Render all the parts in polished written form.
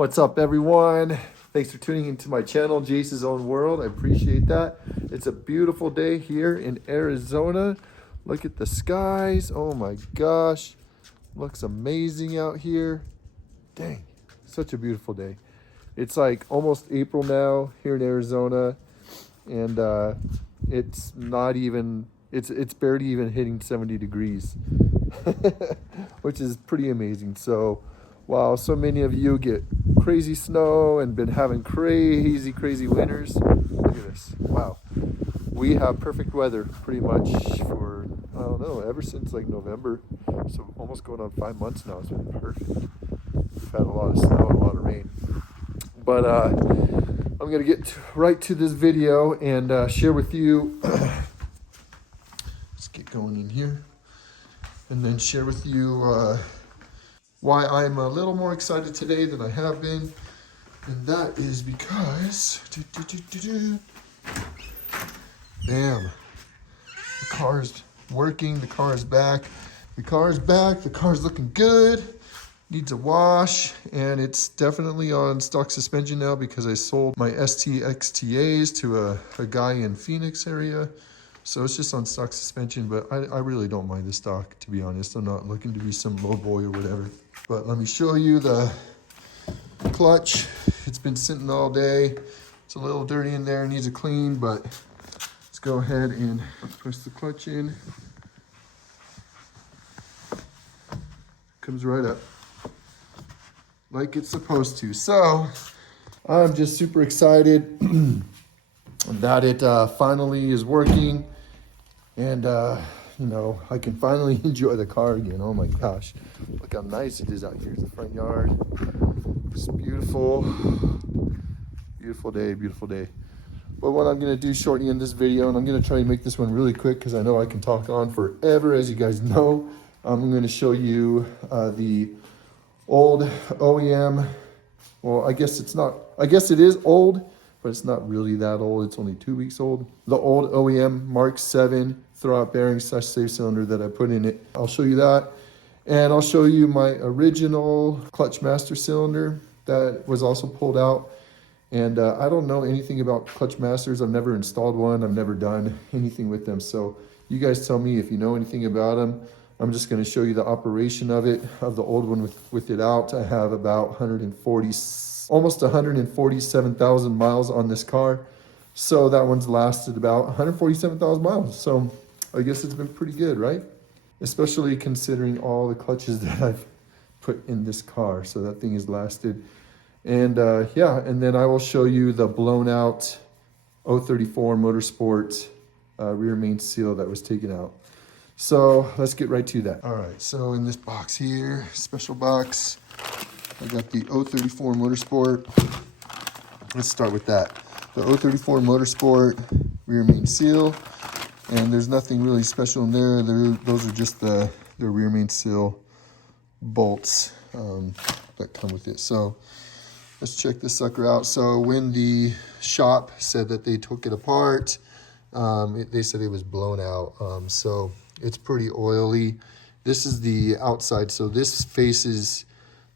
What's up, everyone? Thanks for tuning into my channel, Jace's Own World. I appreciate that. It's a beautiful day here in Arizona. Look at the skies. Oh my gosh. Looks amazing out here. Dang, such a beautiful day. It's like almost April now here in Arizona, and it's not even, it's barely even hitting 70 degrees, which is pretty amazing. So while so many of you get crazy snow and been having crazy winters, look at this. Wow. We have perfect weather pretty much for, I don't know, ever since like November. So almost going on 5 months now. It's been perfect. We've had a lot of snow and a lot of rain. But I'm going to get right to this video and share with you. Let's get going in here. And then share with you why I'm a little more excited today than I have been. And that is because, bam, the car is working, the car is back, the car is back, the car is looking good, needs a wash, and it's definitely on stock suspension now because I sold my ST XTAs to a guy in Phoenix area. So it's just on stock suspension, but I really don't mind the stock, to be honest. I'm not looking to be some low boy or whatever. But let me show you the clutch. It's been sitting all day. It's a little dirty in there, needs a clean, but let's go ahead and press the clutch in. Comes right up like it's supposed to. So I'm just super excited that it finally is working, and you know, I can finally enjoy the car again. Oh my gosh, look how nice it is out here in the front yard. It's beautiful, beautiful day, beautiful day. But what I'm gonna do shortly in this video, and I'm gonna try and make this one really quick because I know I can talk on forever, as you guys know. I'm gonna show you the old OEM. Well, I guess it's not, I guess it is old, but it's not really that old. It's only 2 weeks old. The old OEM Mark 7 throwout bearing / save cylinder that I put in it. I'll show you that. And I'll show you my original clutch master cylinder that was also pulled out. And I don't know anything about clutch masters. I've never installed one. I've never done anything with them. So you guys tell me if you know anything about them. I'm just going to show you the operation of it, of the old one with it out. I have about almost 147,000 miles on this car. So that one's lasted about 147,000 miles. So I guess it's been pretty good, right? Especially considering all the clutches that I've put in this car. So that thing has lasted. And yeah, and then I will show you the blown out 034 Motorsport rear main seal that was taken out. So let's get right to that. All right, so in this box here, special box, I got the 034 Motorsport. Let's start with that. The 034 Motorsport rear main seal. And there's nothing really special in there. Those are just the rear main seal bolts that come with it. So let's check this sucker out. So when the shop said that they took it apart, they said it was blown out. So it's pretty oily. This is the outside. So this faces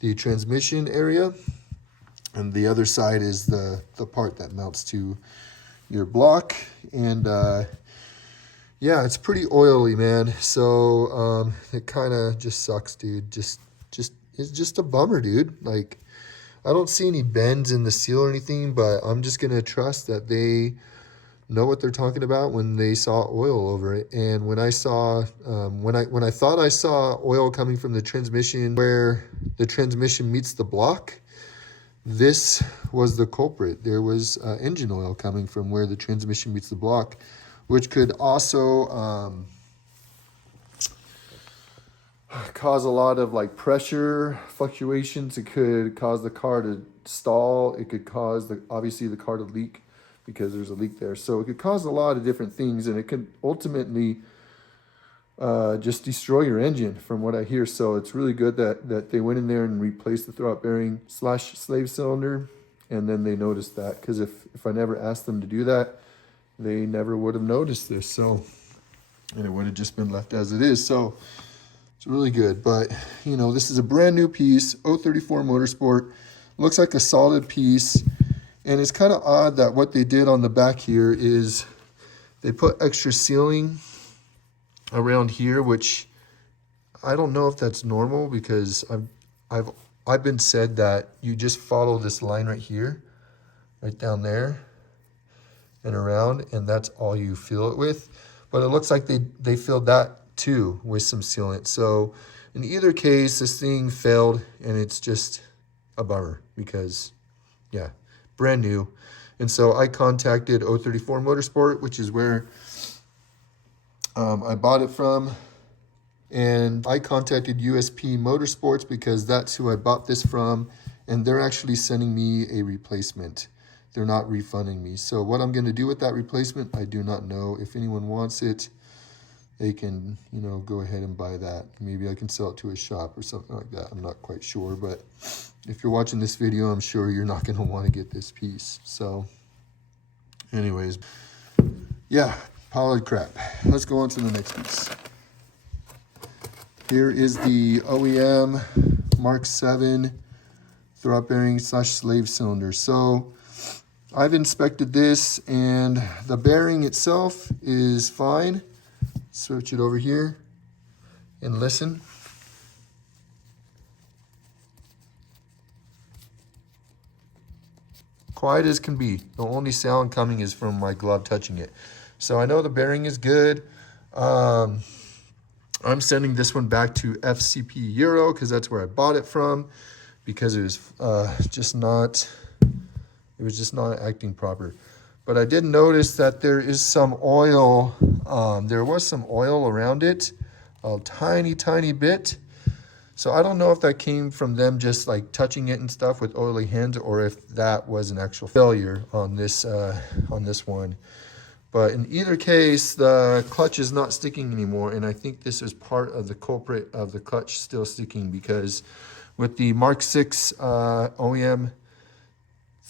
the transmission area, and the other side is the part that mounts to your block. And yeah, it's pretty oily, man. So it kind of just sucks, dude. It's just a bummer, dude. Like, I don't see any bends in the seal or anything, but I'm just gonna trust that they know what they're talking about when they saw oil over it. And when I saw, when I thought I saw oil coming from the transmission where the transmission meets the block, this was the culprit. There was engine oil coming from where the transmission meets the block, which could also cause a lot of like pressure fluctuations. It could cause the car to stall. It could cause obviously the car to leak because there's a leak there. So it could cause a lot of different things, and it could ultimately just destroy your engine from what I hear. So it's really good that they went in there and replaced the throwout bearing / slave cylinder, and then they noticed that, because if I never asked them to do that, they never would have noticed this. So, and it would have just been left as it is. So it's really good. But you know, this is a brand new piece, 034 Motorsport. looks like a solid piece. And it's kind of odd that what they did on the back here is they put extra sealing around here, which I don't know if that's normal, because I've been said that you just follow this line right here, right down there and around, and that's all you fill it with. But it looks like they filled that too with some sealant. So in either case, this thing failed, and it's just a bummer because, yeah, brand new. And so I contacted 034 Motorsport, which is where I bought it from. And I contacted USP Motorsports because that's who I bought this from. And they're actually sending me a replacement. They're not refunding me. So what I'm going to do with that replacement, I do not know. If anyone wants it, they can, you know, go ahead and buy that. Maybe I can sell it to a shop or something like that. I'm not quite sure. But if you're watching this video, I'm sure you're not going to want to get this piece. So anyways, yeah, pile of crap. Let's go on to the next piece. Here is the OEM Mark 7 throwout bearing / slave cylinder. So I've inspected this, and the bearing itself is fine. Switch it over here and listen. Quiet as can be. The only sound coming is from my glove touching it. So I know the bearing is good. I'm sending this one back to FCP Euro because that's where I bought it from, because it was just not acting proper. But I did notice that there is some oil. There was some oil around it, a tiny bit. So I don't know if that came from them just like touching it and stuff with oily hands, or if that was an actual failure on this one. But in either case, the clutch is not sticking anymore, and I think this is part of the culprit of the clutch still sticking, because with the Mark 6 OEM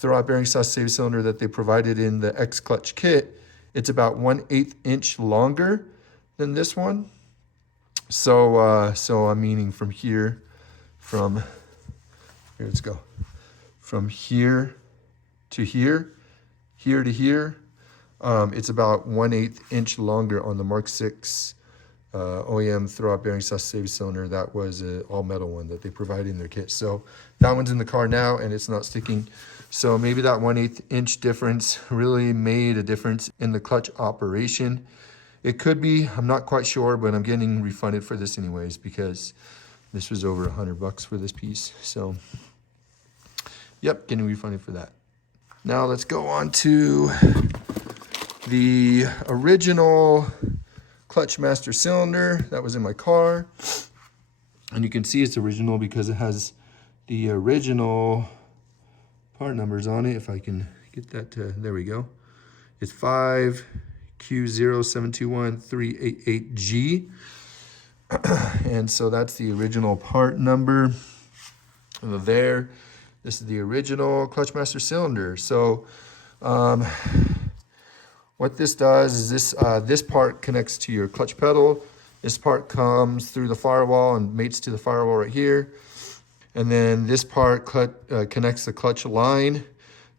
throwout bearing / save cylinder that they provided in the XClutch kit, it's about 1/8 inch longer than this one. So I'm meaning from here, let's go, from here to here, here to here. It's about 1/8 inch longer on the Mark 6 OEM throwout bearing / save cylinder. That was an all metal one that they provided in their kit. So that one's in the car now, and it's not sticking. So maybe that 1/8 inch difference really made a difference in the clutch operation. It could be, I'm not quite sure, but I'm getting refunded for this anyways, because this was over $100 for this piece. So yep, getting refunded for that. Now let's go on to the original Clutch Master cylinder that was in my car. And you can see it's original because it has the original part numbers on it. If I can get that to, there we go. It's 5Q0721388G. And so that's the original part number there. This is the original Clutch Master cylinder. So what this does is this part connects to your clutch pedal. This part comes through the firewall and mates to the firewall right here. And then this part connects the clutch line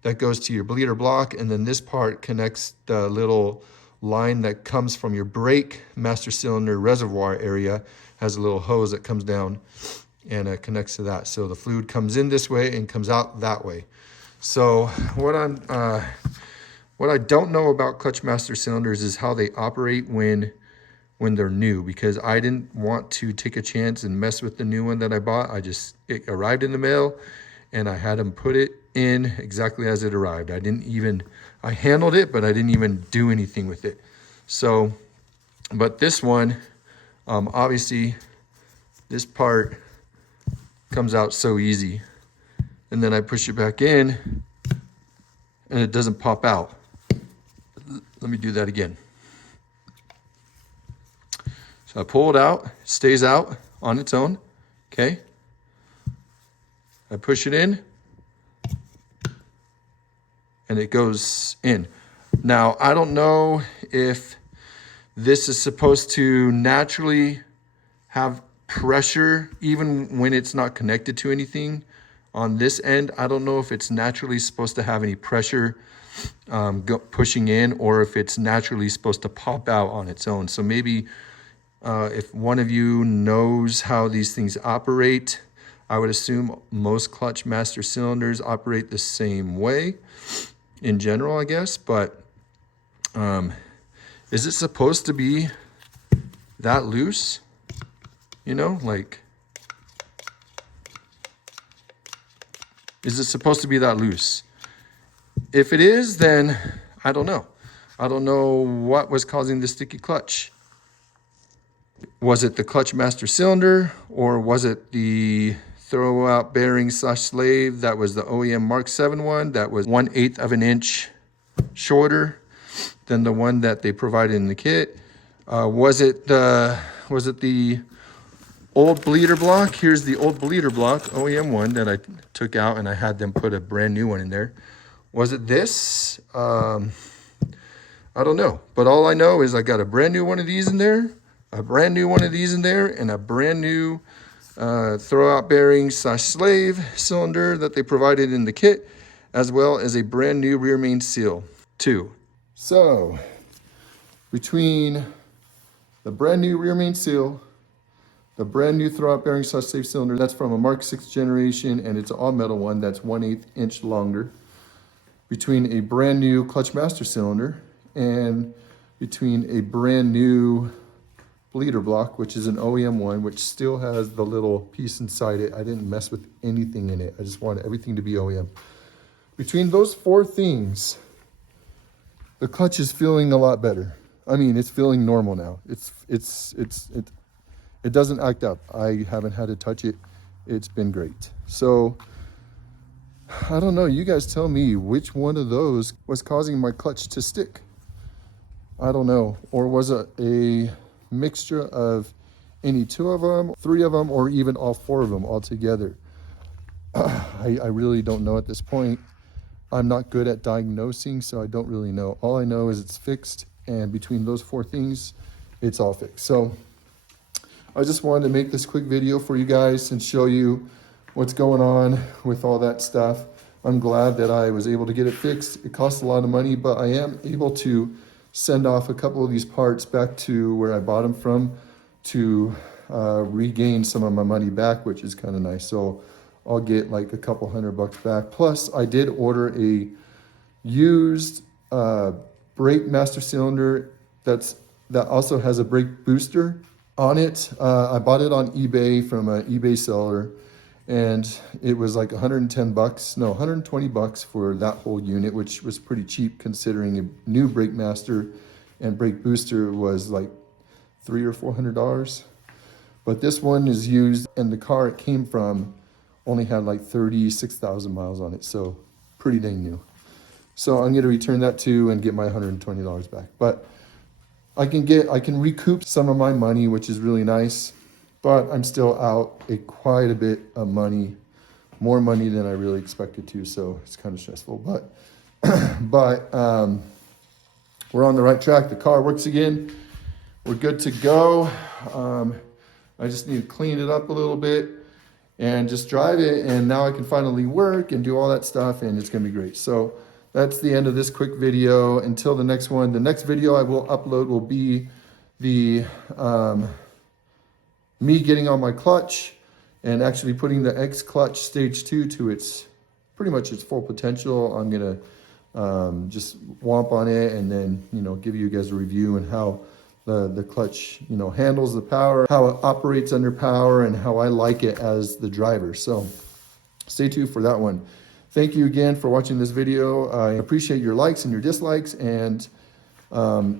that goes to your bleeder block. And then this part connects the little line that comes from your brake master cylinder reservoir area. Has a little hose that comes down and connects to that. So the fluid comes in this way and comes out that way. So what I don't know about Clutch Master cylinders is how they operate when they're new, because I didn't want to take a chance and mess with the new one that I bought. It arrived in the mail, and I had them put it in exactly as it arrived. I handled it, but I didn't even do anything with it. So, but this one, obviously, this part comes out so easy. And then I push it back in, and it doesn't pop out. Let me do that again. So I pull it out, it stays out on its own, okay? I push it in, and it goes in. Now, I don't know if this is supposed to naturally have pressure even when it's not connected to anything, on this end. I don't know if it's naturally supposed to have any pressure pushing in, or if it's naturally supposed to pop out on its own. So maybe if one of you knows how these things operate, I would assume most clutch master cylinders operate the same way in general, I guess. But is it supposed to be that loose? You know, like, is it supposed to be that loose? If it is, then I don't know. I don't know what was causing the sticky clutch. Was it the clutch master cylinder, or was it the throwout bearing / slave that was the OEM Mark 7 one that was 1/8 of an inch shorter than the one that they provided in the kit? Was it the old bleeder block? Here's the old bleeder block, OEM one, that I took out and I had them put a brand new one in there. Was it this? I don't know. But all I know is I got a brand new one of these in there, a brand new one of these in there, and a brand new throwout bearing / slave cylinder that they provided in the kit, as well as a brand new rear main seal too. So between the brand new rear main seal, the brand new throwout bearing / slave cylinder, that's from a Mark 6 generation, and it's an all metal one that's 1/8 inch longer. Between a brand new clutch master cylinder and between a brand new bleeder block, which is an OEM one, which still has the little piece inside it. I didn't mess with anything in it. I just wanted everything to be OEM. Between those 4 things, the clutch is feeling a lot better. I mean, it's feeling normal now. It doesn't act up. I haven't had to touch it. It's been great. So I don't know. You guys tell me which one of those was causing my clutch to stick. I don't know. Or was it a mixture of any 2 of them, 3 of them, or even all 4 of them all together? I really don't know at this point. I'm not good at diagnosing, so I don't really know. All I know is it's fixed, and between those 4 things, it's all fixed. So I just wanted to make this quick video for you guys and show you what's going on with all that stuff. I'm glad that I was able to get it fixed. It cost a lot of money, but I am able to send off a couple of these parts back to where I bought them from to regain some of my money back, which is kind of nice. So I'll get like a couple $100 back. Plus I did order a used brake master cylinder that also has a brake booster on it. I bought it on eBay from an eBay seller, and it was like 110 bucks, no, 120 bucks for that whole unit, which was pretty cheap considering a new brake master and brake booster was like $300 or $400. But this one is used, and the car it came from only had like 36,000 miles on it, so pretty dang new. So I'm going to return that too and get my $120 back. But I can recoup some of my money, which is really nice. But I'm still out quite a bit of money, more money than I really expected to, so it's kind of stressful. But we're on the right track. The car works again. We're good to go. I just need to clean it up a little bit and just drive it, and now I can finally work and do all that stuff, and it's gonna be great. So that's the end of this quick video. Until the next one, the next video I will upload will be the me getting on my clutch and actually putting the XClutch Stage 2 to pretty much its full potential. I'm gonna just womp on it and then, give you guys a review and how the clutch, handles the power, how it operates under power, and how I like it as the driver. So stay tuned for that one. Thank you again for watching this video. I appreciate your likes and your dislikes and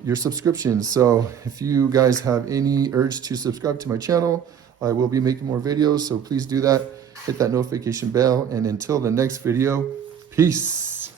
your subscriptions. So if you guys have any urge to subscribe to my channel, I will be making more videos, so please do that. Hit that notification bell, and until the next video, peace.